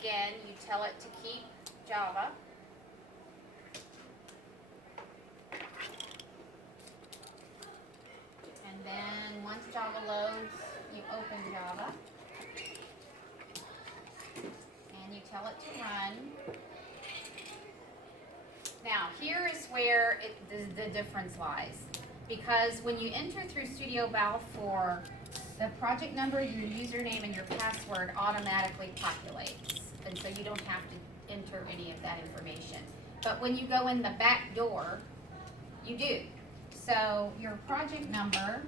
again, you tell it to keep Java. And then once Java loads, you open Java. And you tell it to run. Now, here is where the difference lies. Because when you enter through Studio Valve 4, the project number, your username, and your password automatically populates. And so you don't have to enter any of that information. But when you go in the back door, you do. So your project number,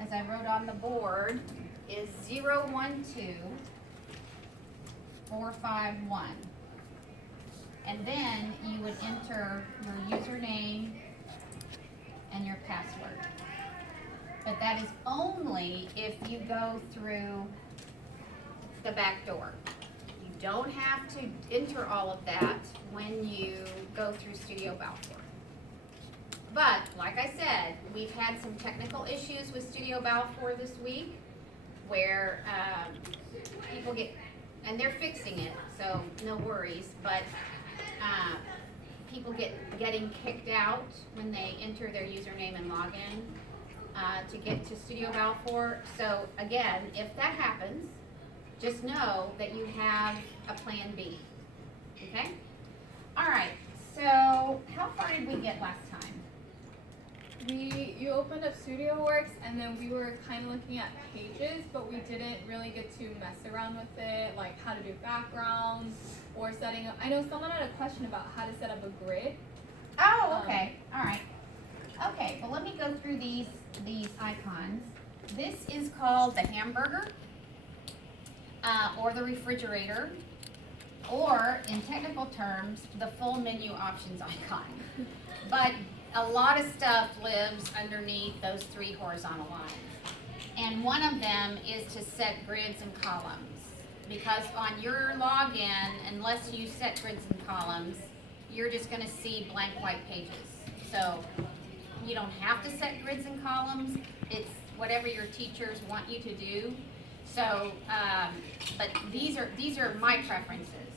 as I wrote on the board, is 012451. And then you would enter your username and your password. But that is only if you go through the back door. You don't have to enter all of that when you go through Studio Valve 4. But, like I said, we've had some technical issues with Studio Valve 4 this week where people get, and they're fixing it, so no worries, but people getting kicked out when they enter their username and login to get to Studio Valve 4. So again, if that happens, just know that you have a plan B. Okay? All right. So how far did we get last time? You opened up Studioworks, and then we were kind of looking at pages, but we didn't really get to mess around with it, like how to do backgrounds or setting up. I know someone had a question about how to set up a grid. Oh, okay. All right. Okay, well let me go through these icons. This is called the hamburger, or the refrigerator, or in technical terms, the full menu options icon. But a lot of stuff lives underneath those three horizontal lines. And one of them is to set grids and columns. Because on your login, unless you set grids and columns, you're just going to see blank white pages. So you don't have to set grids and columns. It's whatever your teachers want you to do. So, but these are my preferences.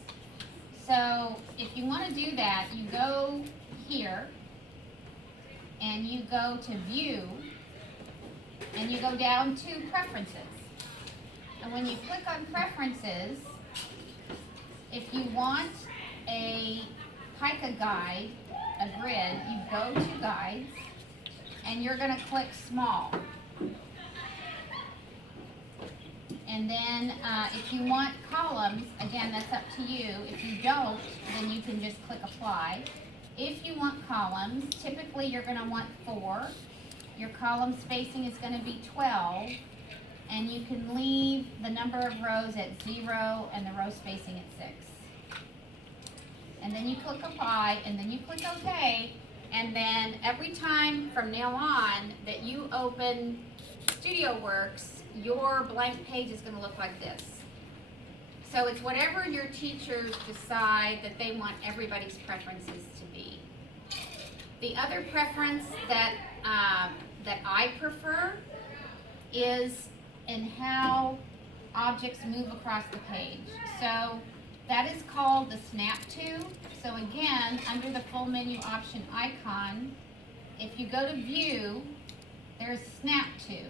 So if you want to do that, you go here and you go to View and you go down to Preferences. And when you click on Preferences, if you want a Pica guide, a grid, you go to Guides and you're going to click Small. And then if you want columns, again, that's up to you. If you don't, then you can just click Apply. If you want columns, typically you're going to want 4. Your column spacing is going to be 12. And you can leave the number of rows at 0 and the row spacing at 6. And then you click Apply, and then you click OK. And then every time from now on that you open Studioworks, your blank page is going to look like this. So it's whatever your teachers decide that they want everybody's preferences to be. The other preference that I prefer is in how objects move across the page. So that is called the snap to. So again, under the full menu option icon, if you go to View, there's snap to.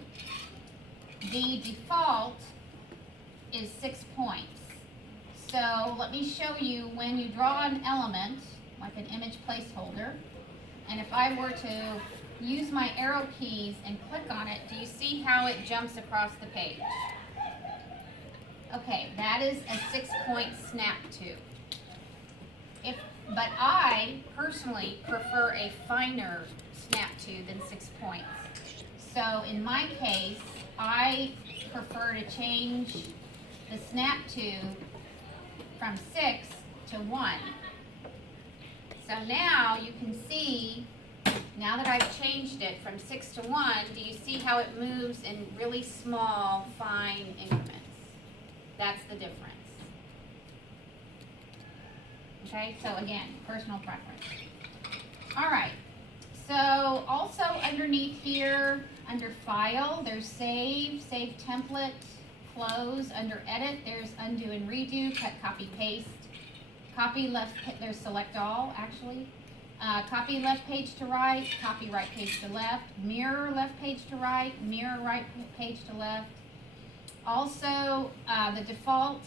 The default is 6 points. So let me show you when you draw an element, like an image placeholder, and if I were to use my arrow keys and click on it, do you see how it jumps across the page? Okay, that is a 6-point snap to. But I personally prefer a finer snap to than 6 points. So in my case, I prefer to change the snap to from 6 to 1. So now you can see, now that I've changed it from 6 to 1, do you see how it moves in really small, fine increments? That's the difference. Okay, so again, personal preference. All right, so also underneath here, under File, there's Save Template, close. Under edit, there's undo and redo, cut, copy, paste. Copy left, there's select all, actually. Copy left page to right, copy right page to left, mirror left page to right, mirror right page to left. Also, the default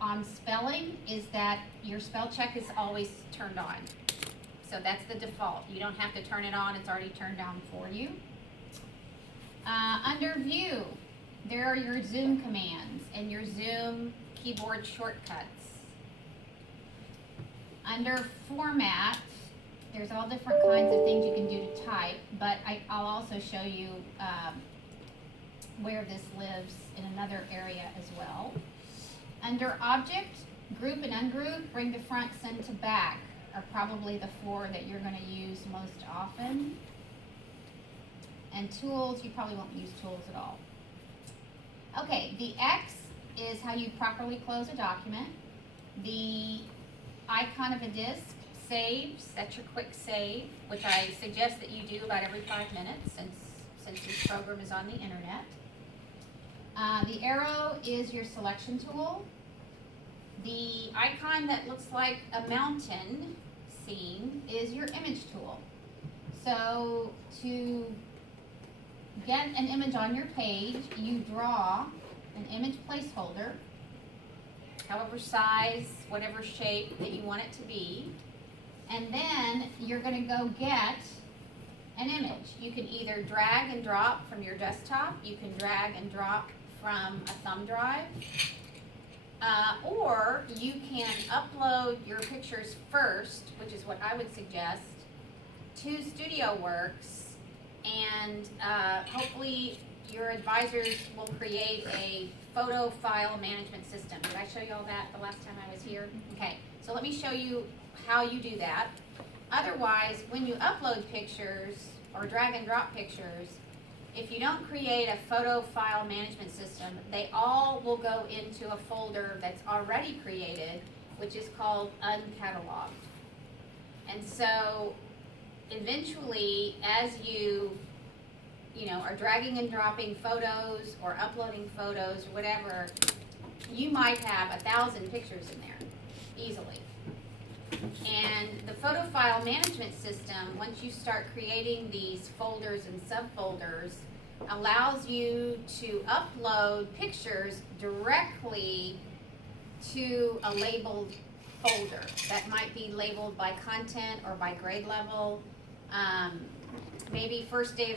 on spelling is that your spell check is always turned on. So that's the default. You don't have to turn it on, it's already turned on for you. Under view, there are your zoom commands and your zoom keyboard shortcuts. Under format, there's all different kinds of things you can do to type, but I'll also show you where this lives in another area as well. Under object, group and ungroup, bring to front, send to back are probably the four that you're going to use most often. And tools, you probably won't use tools at all. Okay, the X is how you properly close a document. The icon of a disk saves, that's your quick save, which I suggest that you do about every 5 minutes since this program is on the internet. The arrow is your selection tool. The icon that looks like a mountain scene is your image tool. So to get an image on your page, you draw an image placeholder, however size, whatever shape that you want it to be, and then you're going to go get an image. You can either drag and drop from your desktop, you can drag and drop from a thumb drive, or you can upload your pictures first, which is what I would suggest, to Studioworks, and hopefully your advisors will create a photo file management system. Did I show you all that the last time I was here? Okay, so let me show you how you do that. Otherwise, when you upload pictures or drag and drop pictures, if you don't create a photo file management system, they all will go into a folder that's already created, which is called uncatalogued. And so eventually, as you are dragging and dropping photos or uploading photos or whatever, you might have 1,000 pictures in there easily. And the photo file management system, once you start creating these folders and subfolders, allows you to upload pictures directly to a labeled folder that might be labeled by content or by grade level. Maybe first day of